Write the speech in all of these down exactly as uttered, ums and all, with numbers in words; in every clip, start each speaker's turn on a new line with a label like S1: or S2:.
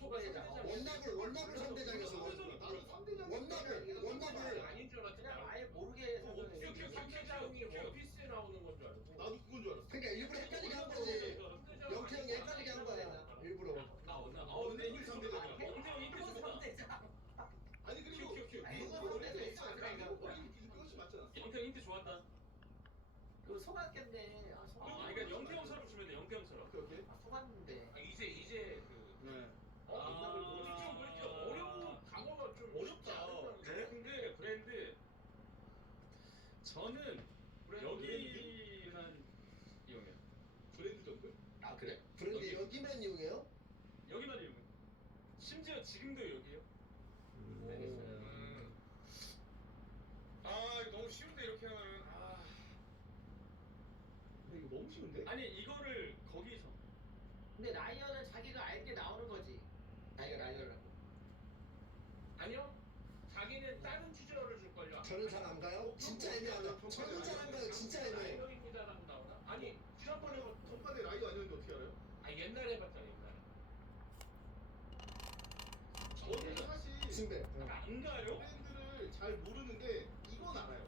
S1: 소가대장.
S2: 원납을 원납을 삼대장에서
S3: 나도 삼대장
S2: 원납을 원납을
S4: 아닌 줄 알았지.
S1: 그냥 아예 모르게
S4: 어, 어떻게 이렇게 삼대장이 원피스에 나오는 건 줄 알고.
S3: 나도 그건 줄 알았어.
S2: 그러니까 일부러 헷갈리게 한 거지. 영태 형이 헷갈리게 한 거야. 일부러.
S4: 나 오늘
S3: 어, 근데 이게 삼대장이야.
S4: 영태 형이
S1: 이거 삼대장.
S3: 아니 그리고
S4: 큐, 큐, 큐.
S1: 아니,
S3: 누가
S1: 이거
S3: 보내도
S1: 보내도
S3: 있어.
S1: 있어.
S3: 그것이 맞잖아.
S4: 영태 형 힌트 좋았다.
S1: 그 속았겠네. 아,
S4: 아,
S1: 속았.
S4: 그러니까 영태 형처럼 주면 돼. 영태 형처럼.
S3: 오케이 오케이.
S1: 아, 속았는데.
S4: 아, 이제 이제 그
S3: 네.
S4: 어,
S1: 아,
S4: 뭐지 좀왜 이렇게 어려운 단어가 좀
S3: 어렵다.
S4: 네? 근데 브랜드 저는
S3: 브랜드,
S4: 여기만 이용해요.
S3: 브랜드 정글?
S1: 아 그래?
S2: 브랜드 여기만 이용해요?
S4: 여기만 이용해. 심지어 지금도 여기요.
S1: 알겠어요.
S4: 음. 아 이거 너무 쉬운데 이렇게 하면 아.
S3: 근데 이거 너무 쉬운데?
S4: 아니 이거를 거기서
S1: 근데 라이언은 자기가 알게 나오는 거지. 자기가 라이언이라고.
S4: 아니요. 자기는 다른 주제어를 줄 걸요.
S2: 저는 잘 안 가요? 진짜 애매하다. 저는 잘 안 가요. 진짜 애매해.
S4: 라이언입니다라고 나오나? 아니 지난번에 뭐-
S3: 전반에 라이어 아니었는데 어떻게 알아요?
S4: 아 옛날에 해봤잖아 옛날에.
S3: 저는 사실
S2: 신배. 어.
S4: 안 가요?
S3: 브랜드를 잘 모르는데 이건 알아요.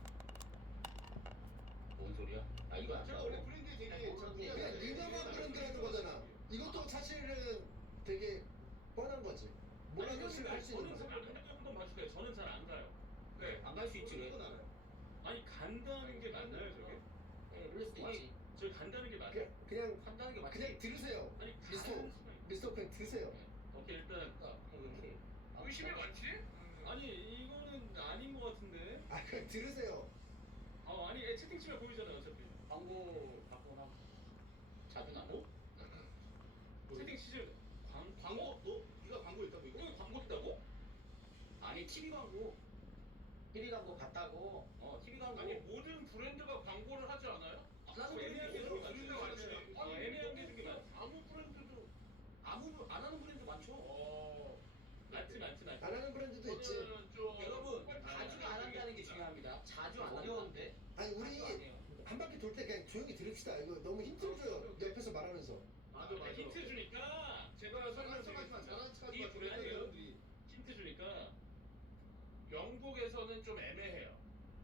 S1: 뭔 소리야? 아 이거 안
S3: 제가
S1: 나오고.
S3: 원래 브랜드에 되게
S1: 아니,
S3: 잘
S1: 모르는데.
S2: 그냥 유명한 브랜드라는 거잖아. 이것도 사실은 되게 뻔한 거지. 몰라도 할 수 있는
S4: 저는
S2: 거지.
S4: 잘 안- 한번 봐줄게요. 저는 잘 안 가요. 네.
S1: 안 갈 수 있지 왜?
S3: 이건 알아요.
S4: 아니 간다는 게 맞나요 저게?
S1: 네, 그럴 수도 있지.
S4: 저기 간다는 게 맞아요?
S2: 그냥 그냥
S1: 한다는 게 맞지.
S2: 그냥 들으세요.
S4: 아니
S2: 미스터
S4: 가는 수가 있-
S2: 미스터 그냥 들으세요.
S4: 오케이 일단
S1: 이렇게.
S4: 의심이 많지? 아니 이거는 아닌 것 같은데.
S2: 아 그냥 들으세요.
S4: 어 아니 채팅 치면 보이잖아요 어차피.
S1: 광고 바꾸나. 자주 나고?
S3: 뭐,
S4: 채팅 치죠. 광
S3: 광고? 너 네가 광고 있다고 이거?
S4: 이거 광고 있다고?
S1: 아니 티비 광고. 티비 광고 같다고. 어 티비 광고.
S4: 아니 모든 브랜드가 광고를 하지 않아요?
S1: 나도
S4: 애매한 게
S3: 모르겠어.
S4: 중에
S3: 브랜드가
S4: 많지.
S3: 많지.
S4: 아, 애매한 게 중에 많지. 아무 브랜드도
S1: 아무 안 하는 브랜드 많죠.
S4: 어 많지 많지 많지.
S2: 안 하는 브랜드도 있지.
S4: 저는 좀
S1: 여러분
S4: 빨리
S1: 자주가 안 한다는 게 중요합니다. 자주 안 어려운데.
S2: 아니 우리
S1: 자주 안 해요.
S2: 한 바퀴 돌 때 그냥 조용히 들읍시다. 이거 너무 힘들어요 옆에서 말하면서.
S3: 맞아 맞아.
S4: 힌트 주니까 제가
S3: 장난치지마
S4: 설명드리겠습니다.
S3: 장난치지
S4: 이
S3: 마.
S4: 브랜드
S3: 사람들이.
S4: 힌트 주니까 영국에서는 좀 애매해요.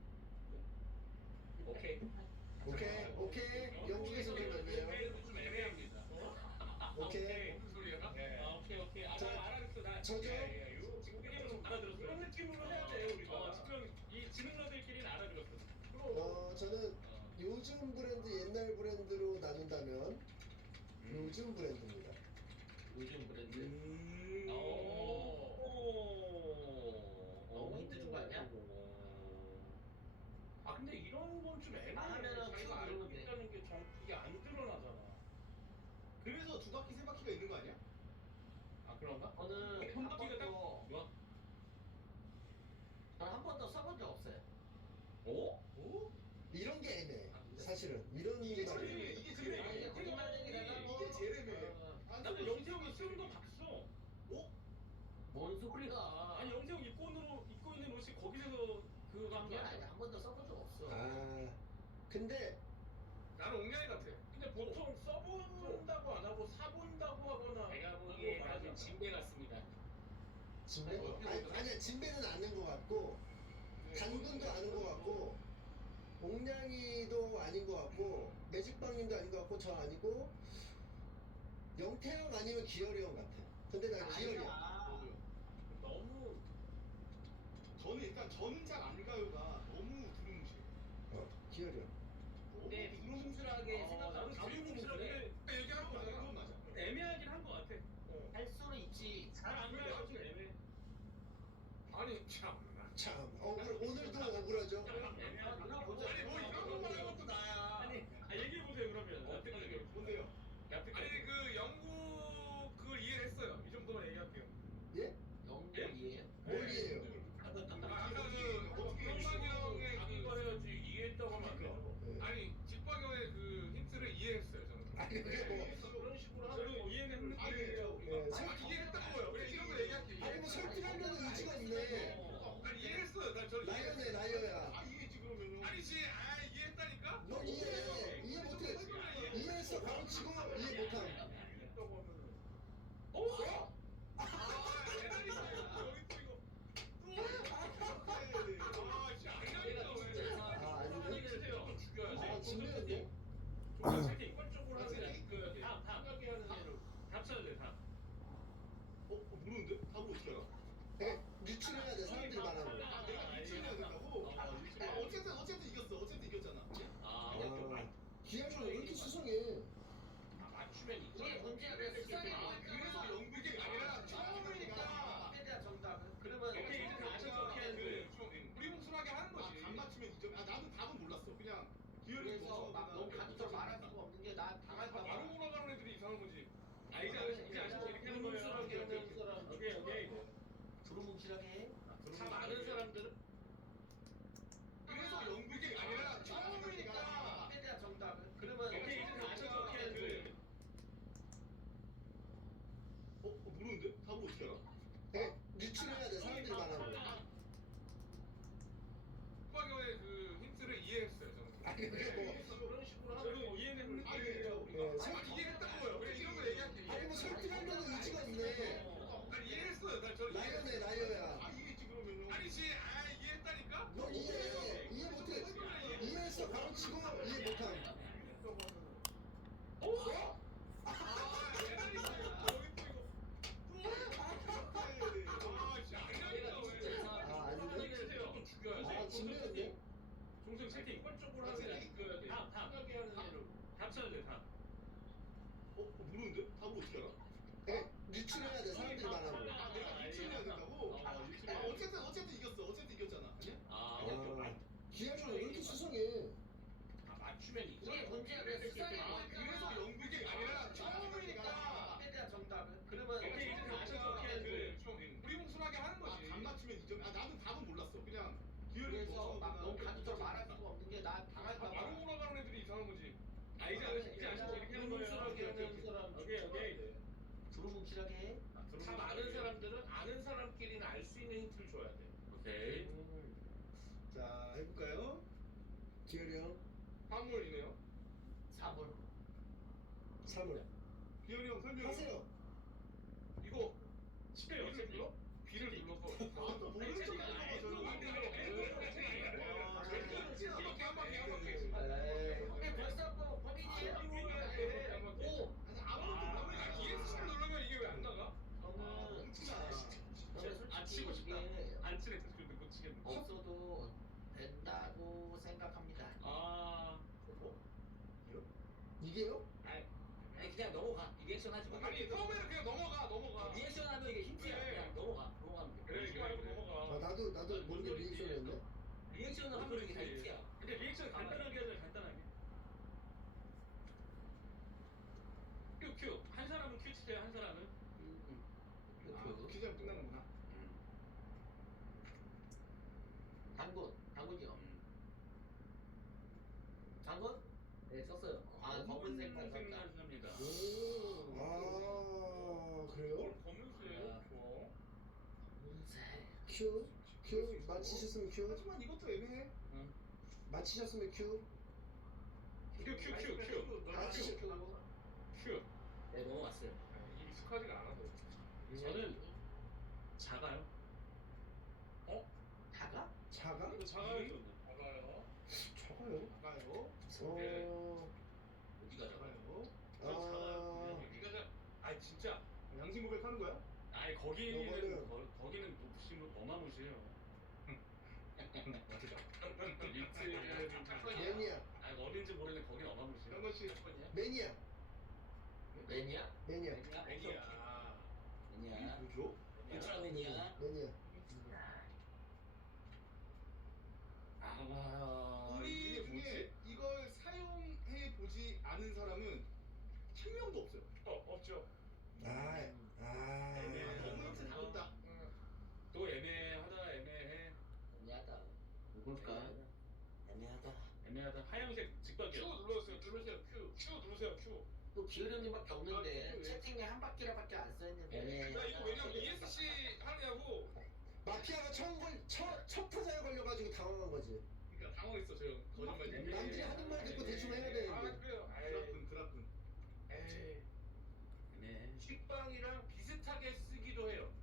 S1: 오케이.
S2: 오케이 오케이 영국에서 좀 애매해요.
S4: 영국에서는 좀 애매합니다.
S2: 오케이.
S4: 무슨 소리야?
S1: 네.
S4: 아, 오케이 오케이. 아,
S2: 저-
S4: 나 알아듣어. 나
S2: 저죠?
S4: 예, 예, 요 지금 그림을 좀 알아들었어. 이런 느낌으로 해야 돼요 우리가. 어, 지금 이 지능러들끼리는 알아들었어.
S2: 어 저는
S4: 어.
S2: 요즘 브랜드 옛날 브랜드로 나눈다면
S4: 음.
S2: 요즘 브랜드입니다.
S1: 요즘 브랜드.
S4: 음.
S1: 오.
S4: 오.
S1: 너무 힌트 준거 아니야?
S4: 아 근데 이런 건 좀 애매해.
S1: 하면은
S4: 자기가
S1: 쭉
S4: 알고
S1: 누르면 돼.
S4: 있다는 게 정, 그게 안 드러나잖아.
S3: 그래서 두 바퀴 세 바퀴가 있는 거 아니야?
S4: 아 그런가?
S1: 저는
S4: 한
S1: 한
S4: 바퀴가 딱
S1: 번도
S4: 좋아.
S1: 저는 한 번도 써본 적 없어요.
S4: 오?
S3: 오?
S2: 이런 게 애매해. 사실은 이런
S3: 이게
S2: 말이.
S3: 제일 이게 제일
S4: 그래.
S3: 애매해.
S1: 아니, 거짓말 얘기 내가
S3: 이게 제일 애매해.
S1: 어,
S3: 안
S4: 나도
S3: 써본
S4: 영태형이
S3: 진짜
S4: 쓰는 거
S3: 제일
S4: 봤어.
S3: 어?
S1: 뭔 소리가?
S4: 아니 영태형 입고 있는 옷, 입고 있는 옷이 거기서 그거 한
S1: 그게
S4: 거
S1: 아니
S4: 아니야?
S1: 한 번도 써본 적 없어.
S2: 아 근데
S4: 나는 옹냥이 같아. 근데 보통 써본다고 안 하고 사본다고 하거나
S5: 내가
S4: 그런 거
S5: 보기에
S4: 말하지
S5: 나는
S4: 않아.
S5: 진배 같습니다.
S2: 진배?
S3: 어,
S2: 아니, 아니야 진배는 아는 것 같고 단군도 아는 것 같고 옥냥이도 아닌 것 같고 매직빵님도 아닌 것 같고 저 아니고 영태형 아니면 기열이 형 같아. 근데 난 기열이야.
S1: 아니야.
S4: 너무
S3: 저는 일단 저는 잘 안 가요가 너무 두루뭉실.
S2: 어 기열이 형.
S5: 근데 두루뭉술하게
S4: 어,
S5: 생각하면
S4: 나는
S5: 가두루뭉술해.
S4: 두루뭉술하게 얘기하는
S3: 그건 맞아.
S4: 거야.
S3: 그건 맞아.
S4: 애매하긴 한 거 같아.
S1: 할 수는 있지.
S4: 잘 안 가요. 좀 애매. 아니 참.
S2: 참 억울, 오늘도 억울하죠.
S4: 애매하긴
S1: 누가 보자.
S4: 아니 뭐 이런 거 말하는 것도 나야. 아니 아, 얘기해 보세요 그러면. 어떻게 얘기해?
S3: 뭔데요?
S4: 아니 그 영국 그걸 이해를 했어요. 이 정도만 얘기할게요.
S2: 예?
S1: 영국이에요?
S2: 뭘이에요?
S4: 아까 그 영광이 형의 그거 해야지 이해했다고 하면 안 돼.
S2: 예.
S4: 아니 직방이
S3: 모르는데? 답을 어떻게 알아?
S2: 그러니까 유출해야 돼 사람들이 말하면.
S6: 후방경의 그 힌트를 이해했어요 저는.
S2: 아니 그게 뭐
S5: 그런 식으로 하면
S4: 저는 이해는 했는데
S3: 아니,
S2: 예, 설-
S6: 아니 이해했다고요. 그래 이런 거 얘기할게.
S2: 아니 뭐 설득하려는 의지가 없네.
S6: 아니 이해했어요. 나 저.
S2: 라이어네 라이어야.
S3: 아 이해했지 그러면은.
S6: 아니지. 아 이해했다니까.
S2: 너 이해해. 이해 못해. 이해했어 바로 치고 이해 못함. 어?
S6: 아 얘라니까요. 아 진짜 아니라니까 왜.
S2: 아 아니네.
S4: 조금 죽여야 돼.
S2: 아 진짜인데?
S4: 종성 채팅.
S5: 이번적으로 하면 죽여야 돼.
S4: 답, 답.
S5: 편하게 하는 애로.
S4: 답 쳐야 돼, 답.
S3: 어? 어, 모르는데? 답을 어떻게 알아?
S2: 그러니까 유출해야 돼 사람들이 말하면.
S3: 아 내가 유출해야 된다고?
S4: 어,
S3: 아
S4: 유출해야
S3: 어쨌든 어쨌든 이겼어. 어쨌든 이겼잖아. 아니야?
S4: 아,
S2: 아 기아는 왜 이렇게 수상해?
S4: 아, 맞추면 이겨.
S5: 이게 문제가 왜 수상이
S3: 아 그래서 영국이 아니라 처음이니까.
S5: 최대한 정답은 그러면
S4: 오케이, 이제 다 맞춰서 어떻게 해야 돼?
S6: 좀 우리봉순하게 하는 거지.
S3: 아간 맞추면 이점. 아 나는 답은 몰랐어. 그냥 기회를
S5: 그래서 막 너무
S3: 줬어.
S5: 가족처럼 말할 수가 없는 게 나 당할까
S6: 아, 바로
S5: 봐.
S6: 몰아가는 애들이 이상한 거지.
S4: 아, 이제 아시- 이제 아시죠? 이렇게 하는 거예요.
S5: 뭉술하게 하는 사람.
S4: 오케이, 오케이.
S5: 두루뭉실하게 해.
S4: 다
S5: 아는 사람들은 아는 사람끼리는 알 수 있는 힌트를 줘야 돼.
S4: 오케이.
S3: 자 해볼까요?
S2: 기열이 형
S6: 화물이네요.
S5: 사물.
S2: 사물
S3: 기현이 형 설명.
S2: 하세요.
S6: 이거
S4: 치대요,
S6: 비를
S4: 치대.
S6: 눌러? 비를 눌러서.
S3: 아또 모르는 척 하는
S6: 이렇게 한 바퀴 한 바퀴.
S5: 근데 벌써 뭐 범인이에요? 오.
S6: 아무것도 모르니까 이에스씨를 누르면 이게 왜 안 나가?
S5: 저는
S3: 뭉치자.
S5: 저는
S4: 안 치고
S5: 솔직히
S4: 싶다.
S5: 이게
S4: 안 치네, 근데 못 치겠네.
S5: 없어도 된다고 생각합니다.
S4: 아,
S2: 이게요?
S7: 아니 그냥 넘어가. 리액션 하지 마.
S6: 아니 처음에는 그냥 넘어가 넘어가.
S7: 리액션 하면 이게 힌트야.
S6: 그래.
S7: 그냥 넘어가. 넘어가면 돼.
S6: 그래 이거 말고
S2: 아
S6: 넘어가.
S2: 나도 나도 모르게 리액션이었네.
S7: 리액션을 하면 이게 다 힌트야.
S4: 근데 리액션 간단하게 하자, 간단하게. 큐, 큐. 한 사람은 큐 치세요, 한 사람은.
S3: 아, 기자 끝나는구나.
S5: 당군. 당군이요.
S7: 당근? 네 썼어요. 아 검은색 당근.
S4: 생각합니다.
S2: 오. 아 그래요?
S4: 검은색. 좋아.
S5: 검은색.
S2: 큐 큐 맞히셨으면 큐
S3: 하지만 이것도 애매해.
S2: 맞히셨으면 큐
S4: 큐, 큐, 큐, 큐.
S2: 맞히셨
S4: 큐.
S7: 네 넘어갔어요.
S6: 익숙하지가 않아서.
S4: 저는 작아요.
S5: 다가?
S2: 자가?
S4: 이거 작아요, 저는.
S6: 작아요.
S2: 작아요?
S3: 나가요.
S2: 어.
S7: 어디가 작아요?
S3: 나가요.
S4: 저 작아요.
S2: 아.
S4: 여기가 작. 아 진짜.
S3: 양심 고백하는 거야?
S4: 아니 거기는
S2: 요거는-
S4: 거, 거기는 무시무 어마무시해요. 리틀
S2: 매니아
S4: 아니 어딘지 모르는데 거긴 어마무시해.
S3: 양건 씨.
S2: 매니아
S5: 매니아?
S2: 매니아
S7: 매니아?
S6: 애니야.
S7: 매니아.
S3: 뭐죠?
S7: 울트라 매니아.
S2: 매니아
S4: 아
S3: 우리
S4: 이게
S3: 중에
S4: 뭐지?
S3: 이걸 사용해 보지 않은 사람은 한 명도 없어요.
S6: 어 없죠.
S2: 아, 아,
S4: 애매해.
S3: 너무 힌트 다 줬다.
S4: 또 애매하다 애매해
S5: 애매하다.
S7: 누굴까? 애매하다.
S4: 애매하다 하얀색
S6: 큐
S4: 직박이요.
S6: 눌러주세요. 누르세요. 큐. 큐 누르세요. 큐.
S5: 또 기어령님밖에 없는데
S6: 아, 그
S5: 채팅에 한 바퀴라밖에 안 써있는데.
S7: 애매해.
S6: 나 이거 왜냐면 이에스씨 하냐고.
S2: 마피아가 처음 걸, 첫, 첫 타자에 걸려가지고 당황한 거지.
S3: 그러니까 당황했어 저 형. 거짓말
S4: 애매해.
S3: 때문에.
S2: 남들이 하는 말 듣고 대충 해야
S6: 아
S2: 되는데.
S6: 그래요. 에이.
S3: 드라군 드라군.
S6: 에이.
S4: 애매해.
S5: 식빵이랑 비슷하게 쓰기도 해요.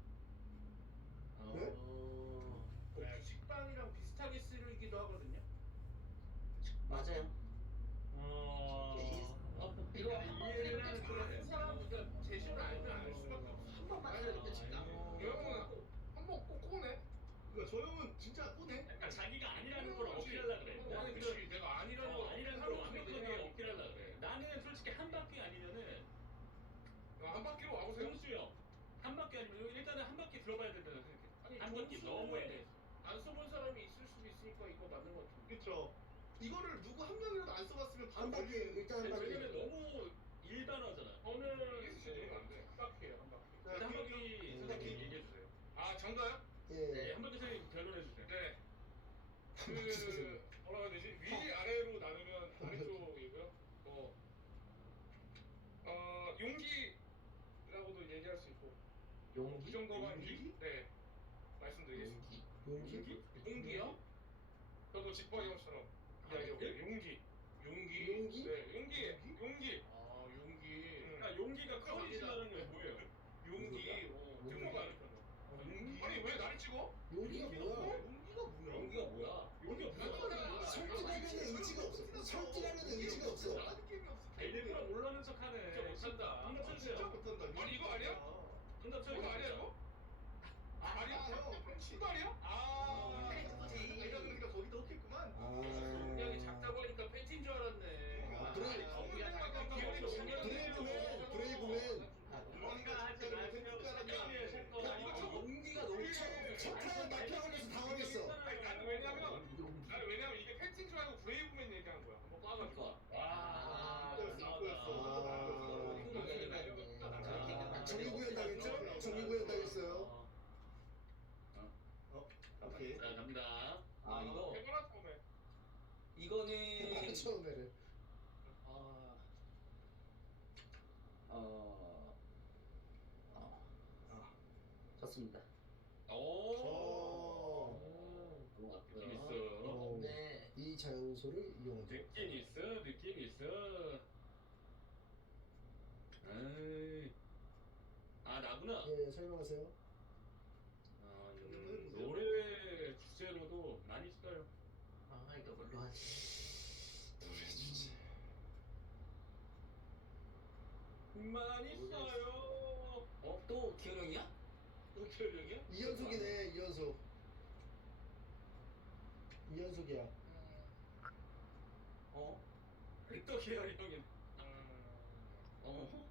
S2: 네?
S5: 어... 식빵이랑 비슷하게 쓰기도 하거든요.
S7: 맞아요.
S4: 어.
S5: 이거 한
S4: 이해를
S5: 번만
S4: 하는
S5: 다른
S4: 그래.
S5: 사람보다 제시를 알면 알 수밖에 없어. 한 번만 해야 돼, 진짜.
S6: 여러분 한번 꼭 꼬네.
S3: 그러니까 저 형은 진짜 꼬네.
S4: 약간 자기가 아니라는 걸 어필하려 그래.
S6: 아니
S4: 나는
S6: 그렇지. 내가 아니라는
S4: 어,
S6: 걸
S4: 아니라는 걸 완벽하게 어필하려 그래. 나는 솔직히 한 바퀴 아니면은
S6: 한 바퀴로 와보세요.
S4: 공수요. 한 바퀴 아니면 일단은 한 바퀴 들어봐야 된다고 생각해.
S5: 아니,
S4: 한 바퀴
S5: 공수-
S4: 너무 애매.
S5: 안 써본 사람이 있을 수도 있으니까 이거 맞는 것 같아.
S3: 그쵸. 이거를 누구 한 명이라도 안 써봤으면 바로
S2: 한 바퀴,
S3: 걸리는.
S2: 일단 한 바퀴.
S4: 왜냐면 너무 일반화잖아.
S5: 저는
S6: 이에스씨 누르면 안 돼.
S5: 한 바퀴예요, 한 바퀴.
S4: 일단 한 바퀴
S2: 음.
S4: 선생님 얘기해 주세요.
S6: 아 정가요?
S4: 네,
S2: 예.
S4: 한 바퀴 선생님 결론해 주세요.
S6: 네.
S2: 한 바퀴 쓰세요.
S6: 그 뭐라고 해야 되지? 위 아래로 나누면 아래쪽이고요. 뭐 어, 용기라고도 얘기할 수 있고 이
S7: 용기?
S6: 정도만
S3: 용기?
S6: 네 말씀드리겠습니다.
S7: 용기?
S2: 용기?
S6: 용기요? 저도 집박이 형처럼 이야기해볼게요. 용기.
S3: 용기.
S2: 용기?
S6: 네, 용기. 용기.
S3: 아 용기.
S6: 음.
S4: 야 용기가 커리지라는 게 뭐예요?
S3: 용기. 어,
S6: 용기.
S3: 용기.
S6: 용기. 아니 왜 나를 찍어?
S2: 용기가 뭐야?
S3: 용기가 뭐야?
S7: 용기가 뭐야?
S4: 용기가 무슨
S2: 설득하려는 의지가 없어. 설득하려는 의지가 없어.
S3: 나는 게임이 없어.
S4: 일부러 모르는 척하네.
S6: 진짜 못한다.
S4: 정답
S3: 아, 진짜
S4: 쳐주세요.
S3: 못한다.
S6: 아니, 이거 아니야?
S4: 정답 쳐주세요.
S6: 이거 아니야 이거?
S3: 아,
S6: 아니야?
S3: 형.
S6: 이거 아니야? 아.
S3: 내가 그러니까 거기다 혹했구만.
S7: 용량이
S2: 아.
S7: 작다고 하니까 팬티인 줄 알았네.
S2: 아, 브레이-
S7: 아니,
S6: 브레이-
S7: 약간 기억이 너무
S2: 브레이브맨, 브레이브맨.
S4: 뭔가 하지 마세요. 샷건이에요 샷건.
S6: 야, 이거 쳐.
S7: 용기가 너무
S2: 첫 타에 막혀 걸려서 당황했어.
S6: 아니 나는 왜냐면 나는 왜냐면 이게 팬티인 줄 알고 브레이브맨 얘기한 거야. 한번 꽈가지고.
S7: 와.
S2: 아, 정리구현 당했죠? 정리구현 당했어요.
S3: 오케이.
S4: 자 갑니다.
S7: 아 이거
S6: 해봐라 처음에.
S7: 이거는
S2: 처음에를.
S7: 아, 어, 어,
S2: 아.
S7: 좋습니다.
S4: 오.
S2: 어.
S4: 느낌 있어.
S2: 어.
S7: 네.
S2: 이 자연소를 이용하죠.
S4: 느낌 있어. 느낌 있어. 에이. 아 나구나.
S2: 예, 설명하세요.
S4: 아, 음, 노래 주제로도 많이 써요.
S7: 아 이거 뭘로 하지?
S4: 많이 써요.
S7: 어? 또 기현형이야?
S3: 또 기억이야?
S2: 이연속이네, 이연속. 이연속이야.
S7: 어?
S4: 또 기현이 형이.
S7: 어?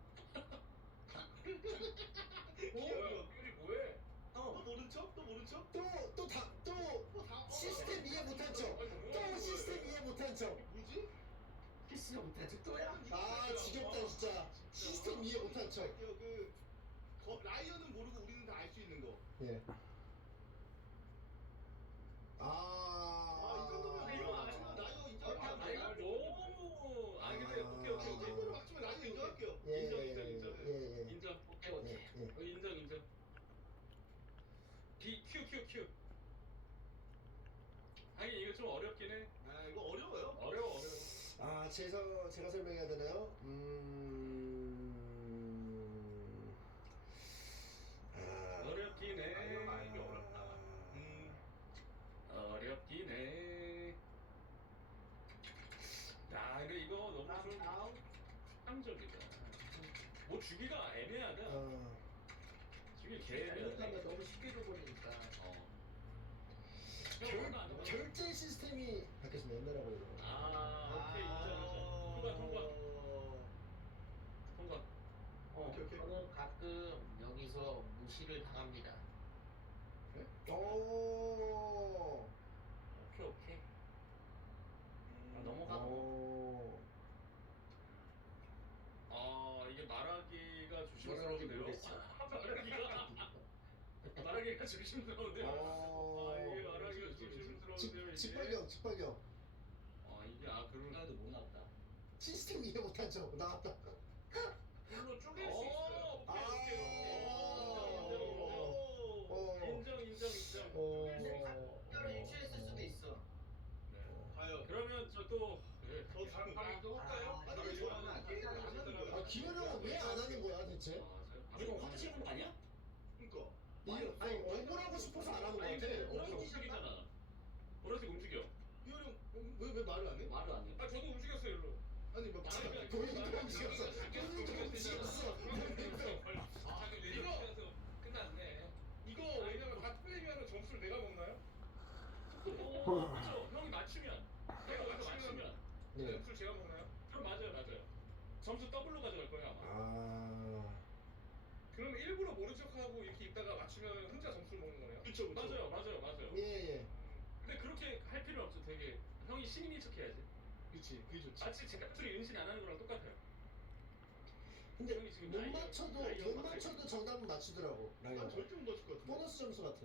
S3: 기억이야.
S6: 삐리 뭐해?
S3: 또
S7: 어?
S3: 모른 척? 또 모른 척?
S2: 또, 또 다, 또
S3: 또 다.
S2: 시스템 이해 못한 척. 또 시스템 이해 못한 척.
S3: 뭐지?
S7: 키스가 못하지 또야?
S2: 아, 지겹다, 진짜. 시스템 이해 못한 척.
S3: 할게요. 그 거, 라이언은 모르고 우리는 다 알 수 있는 거.
S2: 예. 아.
S3: 아, 이 정도면
S4: 이거 안
S3: 맞추면 라이언
S4: 아,
S3: 인정할게요.
S4: 이거 너무. 아 근데
S2: 아.
S4: 오케이 오케이
S3: 이
S4: 오케이.
S3: 정도로 맞추면 라이언 인정할게요.
S2: 예,
S4: 인정,
S2: 예,
S4: 인정, 인정.
S2: 예, 예.
S4: 인정.
S7: 오케이 오케이.
S2: 예, 예.
S4: 어, 인정 인정. B Q Q Q. 하긴 이거 좀 어렵긴 해.
S3: 아, 이거 어려워요.
S4: 어려워 어려워.
S2: 아, 제가, 제가 설명해야 되나요? 음. 아.
S4: 어렵긴 해.
S3: 아, 이거 알기 어렵다.
S4: 음. 어렵긴 해. 야, 근데 이거 너무 좀 상적이다. 뭐 주기가 애매하다.
S2: 아.
S4: 주기 개
S7: 잘못하면
S4: 애매하다.
S7: 너무 쉽게 줘버리니까.
S4: 어.
S2: 결, 결제 시스템이 바뀌었습니다. 옛날하고 이거.
S4: 아, 오케이 인정 인정. 통과 통과 통과.
S7: 어,
S3: 오케이, 오케이.
S7: 저는 가끔 여기서 무시를 당합니다.
S2: 오.
S7: 오케이 오케이. 아, 넘어가.
S2: 오.
S4: 아 이게 말하기가
S7: 말하기
S4: 조심스러운데요.
S7: 모르겠어.
S4: 아, 말하기가 말하기가 조심스러운데요.
S2: 오.
S4: 아 이게 말하기가 조심스러운데요.
S2: 집,
S4: 이게.
S2: 집발경, 집발경.
S4: 아 이게 아 그런.
S7: 생각도 못 나왔다.
S2: 시스템 이해 못한 척 나왔다.
S7: 불로 쪼갤 수
S4: 오,
S7: 있어요.
S4: 오케이 오케이 오케이.
S2: 어.
S4: 인정 인정 인정.
S2: 어.
S7: 근데 가끔가다 유치했을 수도 있어.
S3: 과연.
S4: 그러면 저또 네.
S3: 저 다음
S6: 방도 할까요?
S3: 아니, 왜 저는 안 게임을 안 하는 거야?
S2: 아, 기현형은 왜 안 하는 거야, 대체?
S7: 이거 화내시는 거 아니야?
S3: 그니까.
S2: 이, 아니, 억울하고 싶어서 안 하는 거
S4: 아니 근데
S2: 같아.
S4: 보라색 움직이잖아. 보라색 움직여.
S3: 기현이 형, 왜, 왜 말을 안 해?
S7: 말을 안 해.
S6: 아 저도 움직였어요 일로.
S3: 아니, 뭐,
S4: 아니,
S3: 말을 안 해.
S2: 본인도 움직였어. 본인도 움직였어.
S6: 아 이거
S4: 끝났네.
S6: 이거 왜냐면 다 틀리면 점수를 내가 먹나요?
S4: 오, 그렇죠. 형이 맞추면. 내가 여기서
S6: 맞추면-
S4: 맞추면.
S2: 네.
S6: 점수를 제가 먹나요?
S4: 그럼 맞아요, 맞아요. 점수 더블로 가져갈 거예요 아마.
S2: 아.
S6: 그러면 일부러 모른 척하고 이렇게 있다가 맞추면 혼자 점수를 먹는 거네요?
S3: 그쵸, 그쵸.
S4: 맞아요, 맞아요, 맞아요.
S2: 예, 예.
S4: 근데 그렇게 할 필요 없죠. 되게 형이 신인인 척해야지.
S3: 그치, 그게 좋지.
S4: 마치 제카투리 은신 안 하는 거랑 똑같아요.
S2: 근데
S4: 형이 지금
S2: 못
S4: 라이언-
S2: 맞춰도
S4: 라이언
S2: 못
S4: 맞춰
S2: 맞춰도 정답은 맞추더라고.
S3: 난
S2: 라이언.
S3: 절대 못 맞출 것 같은데.
S2: 보너스 점수 같아.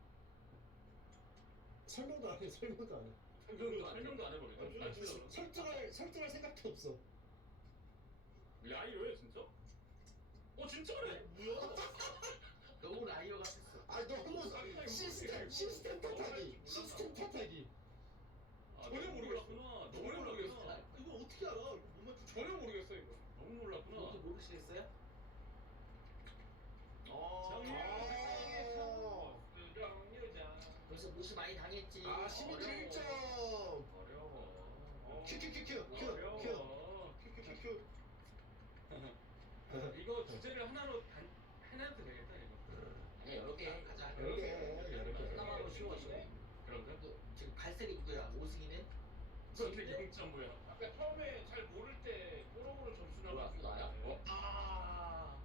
S2: 설명도 안 해. 설명도 안 해.
S4: 설명도 안, 설명도 안 해버려.
S3: 아,
S4: 안 치려고.
S2: 설득할 설득할 생각도 없어.
S4: 라이어예요 진짜? 어 진짜네.
S3: 뭐야?
S2: 시스템 탓하기. 시스템 탓하기.
S4: 아,
S6: 전혀
S4: 너무
S6: 모르겠어.
S4: 몰랐구나. 너무
S6: 전혀 모르겠어.
S4: 몰랐구나.
S3: 이거 어떻게 알아? 못 맞추.
S6: 전혀 모르겠어 이거.
S4: 너무 몰랐구나.
S7: 이것도 모르시겠어요?
S3: 아.
S4: 수령 여자.
S7: 벌써 무시 많이 당했지.
S2: 아, 시민들
S7: 어려워.
S2: 일 점.
S4: 어려워.
S2: 큐큐큐큐. 큐. 큐.
S4: 어려워.
S3: 큐큐큐큐.
S4: 이거 주제를 하나로 단 해놔도 되겠다 이거.
S7: 아니 여러 개 가자.
S2: 여러 개, 여러 개.
S7: 하나만 쉬워 쉬워.
S4: 그런가?
S7: 그, 지금 갈색이 누구야? 오승이네?
S4: 선택 영 점 뭐야?
S6: 아까 처음에 잘 모를 때 뽀록으로 점수
S7: 뭐야,
S6: 나가지고
S7: 나야?
S4: 어?
S6: 아.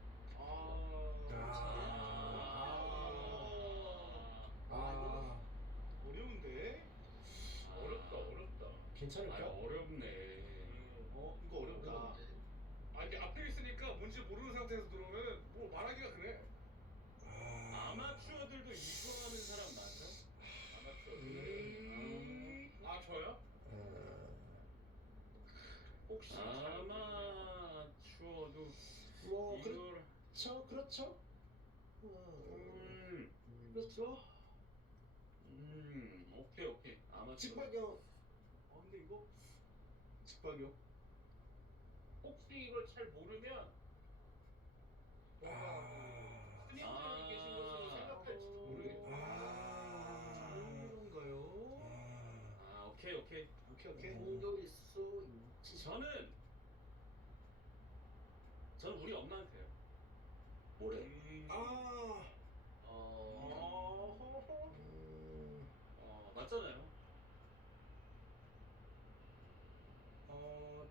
S2: 아. 아.
S3: 어려운데?
S6: 어렵다 어렵다.
S4: 아,
S2: 괜찮을까?
S4: 어렵네.
S3: 어 이거 어렵다.
S6: 아 이게 앞에 있으니까 뭔지 모르는 상태에서 들어오면 뭐 말하기가 그래.
S2: 아.
S4: 아마추어들도 이거 하는 사람 맞아? 아마추어들.
S6: 음. 아 저요?
S2: 아.
S6: 혹시
S4: 아마추어도
S2: 뭐
S4: 이걸
S2: 그렇죠, 그렇죠. 음.
S4: 음,
S2: 그렇죠.
S4: 음, 오케이 오케이. 아마추어.
S2: 직박형.
S3: 아 근데 이거 직박이요?
S6: 혹시 이걸 잘 모르면
S2: 아.
S6: 스님들이 계신 것으로 생각할지도 모르겠다.
S2: 아.
S3: 그런가요?
S4: 아, 오케이 오케이.
S3: 오케이 오케이.
S7: 공격일 수 있지.
S4: 저는 저는 우리 엄마한테요.
S7: 뭐래?
S6: 음.
S2: 아.
S7: 어.
S3: 어허허.
S2: 음.
S4: 어, 맞잖아요.
S3: 어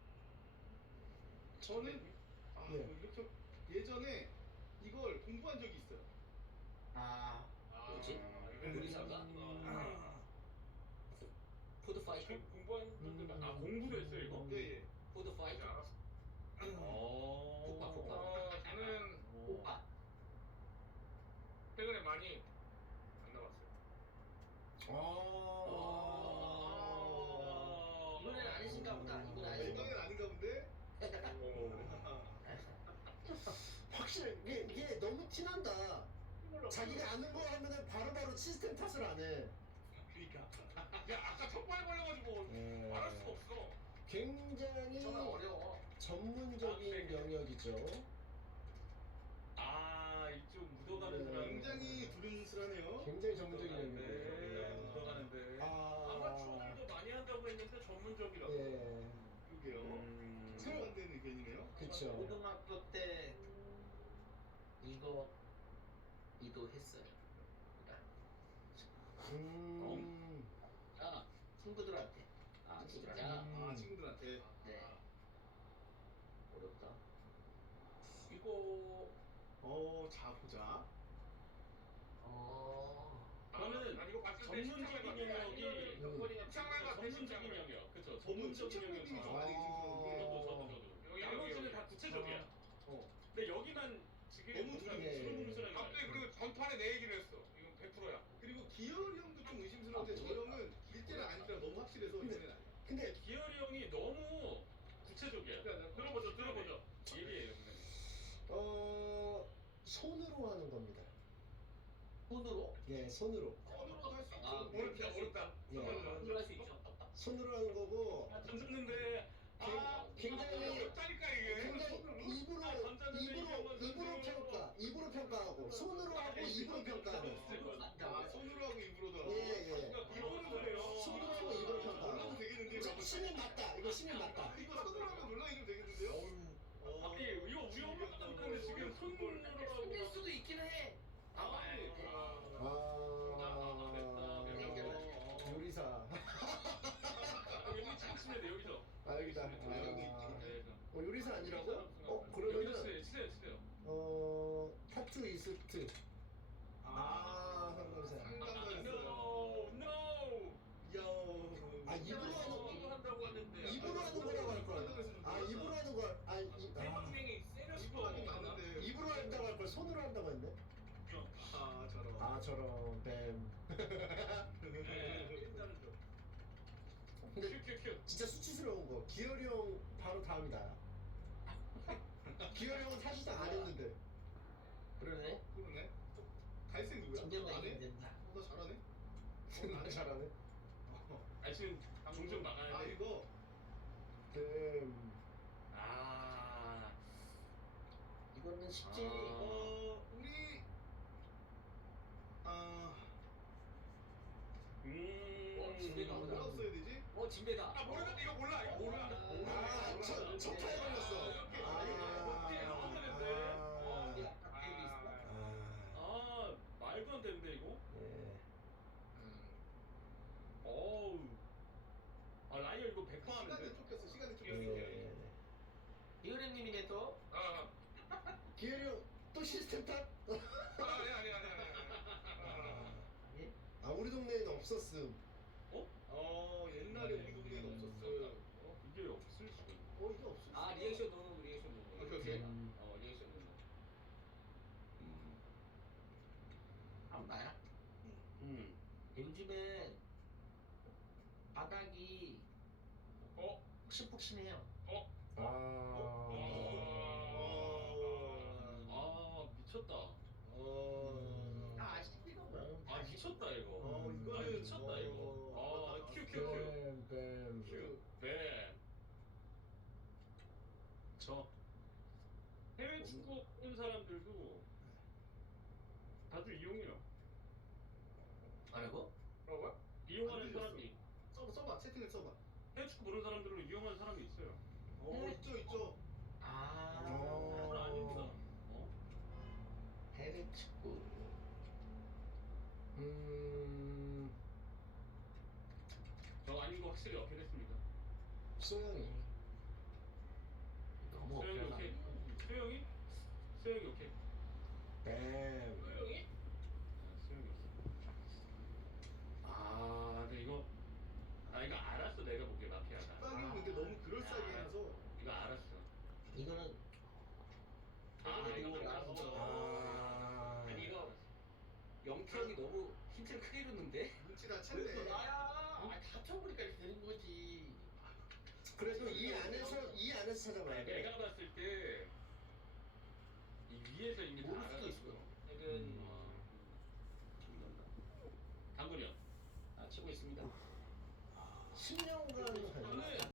S3: 저는 아
S2: 예.
S3: 뭐 이렇게 예전에 이걸 공부한 적이 있어요.
S7: 아.
S6: 아,
S7: 뭐지?
S6: 이건
S7: 우리사가?
S3: 아.
S7: 푸드 파이터?
S6: 저 공부한 분들
S2: 음.
S6: 많아.
S4: 아, 공부를 했어요 이거?
S3: 예 예.
S7: 푸드
S6: 이제
S7: 파이터?
S6: 알았어.
S4: 어.
S7: 국밥, 국밥.
S6: 어, 저는
S7: 오빠.
S6: 최근에 많이 안 나왔어요.
S2: 아.
S7: 이번엔 아니신가 보다. 이번
S3: 아,
S7: 아니신가
S3: 이번엔
S7: 보다.
S3: 아닌가 본데?
S2: 확실히 이게, 이게 너무 티난다. 자기가 아는 거 하면은 바로바로 시스템 탓을 안 해.
S6: 그러니까. 야 아까 첫발 걸려가지고
S2: 예.
S6: 말할 수가 없어.
S2: 굉장히
S7: 정말 어려워.
S2: 전문적인 영역이죠.
S4: 아, 이쪽 묻어가는
S2: 네.
S4: 사람.
S3: 굉장히 두른스라네요.
S2: 굉장히 전문적인
S4: 묻어가는데,
S2: 영역이에요.
S4: 묻어가는데.
S2: 아.
S6: 아마추어들도 많이 한다고 했는데 전문적이라고.
S2: 예.
S3: 그러게요.
S4: 음.
S3: 상반되는 의견이네요.
S2: 그쵸.
S7: 고등학교 때 이거 이도 했어요.
S2: 음.
S7: 아, 친구들한테. 아, 진짜
S2: 음.
S3: 아 친구들한테.
S7: 네. 어렵다.
S6: 이거
S3: 어, 자 보자.
S7: 어.
S4: 저는
S6: 아, 이거 봤을 때
S4: 전문적인 영역이
S6: 덕분이나
S4: 그쵸,
S6: 같은
S4: 전문적인 영역. 그쵸.
S3: 저는
S4: 전문적인
S3: 칭찬님이
S4: 영역.
S3: 좀 많이 계신
S4: 저도
S3: 것
S4: 저도
S3: 같은데.
S4: 저도.
S6: 여기,
S4: 나머지는
S6: 여기,
S4: 다
S6: 여기.
S4: 구체적이야.
S3: 어.
S4: 근데 여기만 지금
S3: 너무
S4: 뭔가
S2: 예.
S4: 두루뭉술하게
S6: 갑자기
S4: 말해.
S6: 그리고 전판에 내 얘기를 했어. 이건 백 퍼센트야.
S3: 그리고 기열이 형도 좀 의심스러운데 저 형은 일 때는 아니라 너무 확실해서 일 때는 아니야.
S2: 근데
S4: 기열이 형이 너무 구체적이야. 들어보죠, 들어보죠. 얘기해요, 그냥.
S2: 어 손으로 하는 겁니다.
S7: 손으로?
S2: 예, 손으로.
S3: 손으로도 할 수 있죠.
S7: 아,
S6: 어렵다, 어렵다.
S2: 예.
S7: 손으로 할 수 있죠.
S2: 손으로 하는 거고
S4: 아, 던졌는데. 아,
S2: 굉장히
S6: 어렵다니까 이게.
S2: 굉장히 입으로
S4: 아, 던졌는데
S2: 입으로
S4: 이거만
S2: 입으로
S4: 던지고.
S2: 평가 입으로 평가하고 손으로 하고 입으로 평가하는.
S3: 아, 손으로 하고 입으로도 하고.
S2: 예, 예.
S6: 이거는 그래요.
S2: 손으로 하고 입으로
S3: 놀라도
S2: 평가하고.
S3: 되겠는데요?
S2: 시- 시민 맞다. 이거 시민 맞다.
S3: 이거 손으로 하면 놀라기도 되겠는데요? 어.
S4: 아니, 이거 우리 엄마 같은데 지금 손으로 하고.
S7: 숨길 수도 있긴 해.
S6: 아,
S2: 아 요리사.
S4: 여기 지금 치는데 여기서.
S2: 아 여기다. 아,
S4: 네,
S2: 어 요리사 아니라고? 어
S4: 여기서
S2: 그러면은
S4: 치세요, 치세요, 치세요.
S2: 어 타투 이스트.
S3: 아,
S2: 아, 상관없어요.
S3: 상관없어요.
S4: No, no.
S3: 야.
S2: 아 입으로
S6: 이거
S2: 하는
S6: 한다고 하는데.
S2: 입으로 하는 거라고 할 걸. 아 입으로 하는 걸. 아, 이, 아
S6: 대방맹이 세려스
S3: 입으로 하긴 맞는데.
S2: 입으로 한다고 할 걸 손으로 한다고 했네.
S3: 아, 저런.
S2: 아 저런 뱀. 근데
S4: 큐큐큐.
S2: 진짜 수치스러운 거. 기열이 형 바로 다음이 나야. 기열이 형은 사실상 안 했는데.
S7: 그러네.
S3: 그러네. 갈색 누구야?
S7: 진정가
S3: 안 해?
S7: 이기면 된다.
S3: 너 잘하네.
S2: 나 잘하네.
S4: 아 지금 종종
S3: 아
S4: 나가는데.
S3: 이거
S2: 음.
S4: 아.
S7: 이거는 쉽지.
S4: 아.
S3: 어 우리 아
S4: 음.
S7: 어, 집에 가보자.
S3: 뭐라고 써야 되지?
S7: 어 진배다.
S6: 아 모르겠다 이거 몰라 이거 몰라.
S2: 아, 첫, 첫 타에 걸렸어.
S6: 아, 이거 뒤에 나와야 되는데. 어.
S7: 이게 아까 계획이 있어?
S2: 아,
S4: 아 말도 안 되는데 이거.
S2: 예.
S4: 어우. 아 라이어 이거 백 퍼센트
S3: 시간이
S4: 하는데.
S3: 쫓겼어. 시간이 쫓겼어.
S2: 예.
S7: 이효림님이네 또.
S6: 아,
S2: 기열이 형, 또 시스템 탓?
S6: 아, 아니 아니 아니 아니.
S7: 예?
S2: 아, 우리 동네에는 없었음.
S3: 어 옛날에 우리 동네에는 없었어.
S4: 어 이게 없을 수가 있나?
S3: 어 이게 없었어.
S7: 아 리액션 넣는 거 리액션 넣는 거.
S3: 오케이, 오케이.
S7: 음. 어 리액션 넣는 거.
S4: 음.
S7: 한 나야?
S4: 음.
S7: 요즘엔 바닥이
S6: 어?
S7: 푹신푹신해요.
S6: 어?
S2: 아.
S4: 아 미쳤다.
S3: 어.
S7: 아 아쉽기가 뭐.
S4: 아 미쳤다 이거.
S3: 어
S4: 아
S3: 이거는
S4: 미쳤다 이거. 아 큐 큐 큐.
S2: 뱀, 뱀.
S4: 큐. 뱀. 저 해외 축구 온 사람들도 다들 이용해요.
S7: 알고?
S6: 뭐라고요?
S4: 이용하는
S3: 안 들렸어.
S4: 사람이
S3: 써봐 써봐 채팅을 써봐.
S4: 해외 축구 모르는 사람들은 이용하는 사람이 있어요.
S3: 어 있죠 있죠.
S7: 아.
S4: 그건 아닙니다. 어?
S7: 해외 축구.
S2: 음.
S4: 저 아닌 거 확실히 어필했습니다.
S2: 소영이.
S7: 너무
S4: 소영이
S7: 어려워.
S4: 오케이. 소영이? 소영이 오케이.
S2: 뱀.
S6: 소영이?
S4: 아, 소영이 없어. 아, 근데 이거 아 이거 알았어 내가 보기에 마피아다.
S3: 빵이 근데 너무 그럴싸하게 해서.
S4: 이거 알았어.
S7: 이거는
S4: 아 이거
S7: 이거
S4: 알았어.
S7: 알았어.
S2: 아.
S7: 아니 이거 영태 형이 너무 힌트를 크게 줬는데?
S3: 눈치 다
S7: 왜
S3: 챘네.
S7: 또 나야? 아 다쳐보니까 이렇게 되는 거지.
S2: 그래도 이 안에서, 이 안에서 찾아봐야 돼.
S4: 내가 봤을 때 이 위에서 이미 다
S7: 모를 수도
S4: 알았어.
S7: 있어. 이건
S4: 음. 당근이 형.
S7: 아 치고 있습니다.
S2: 십 년간
S4: 오늘